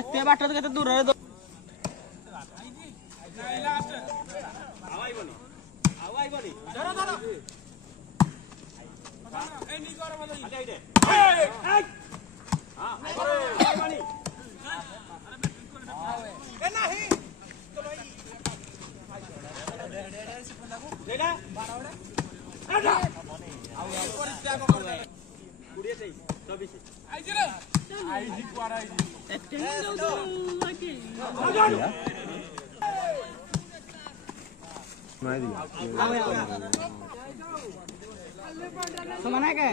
एते बाट केते दूर रे दो लास्ट आवाई बनी धरो धरो ए नी कर बोलो आले आइदे हां आवाई बनी ए नाही तो भाई जेगा 12 ओडे आजा आउ परित्याग कर दे 20 sei 24 आई जे आई जी क्वारा आई जी समाना के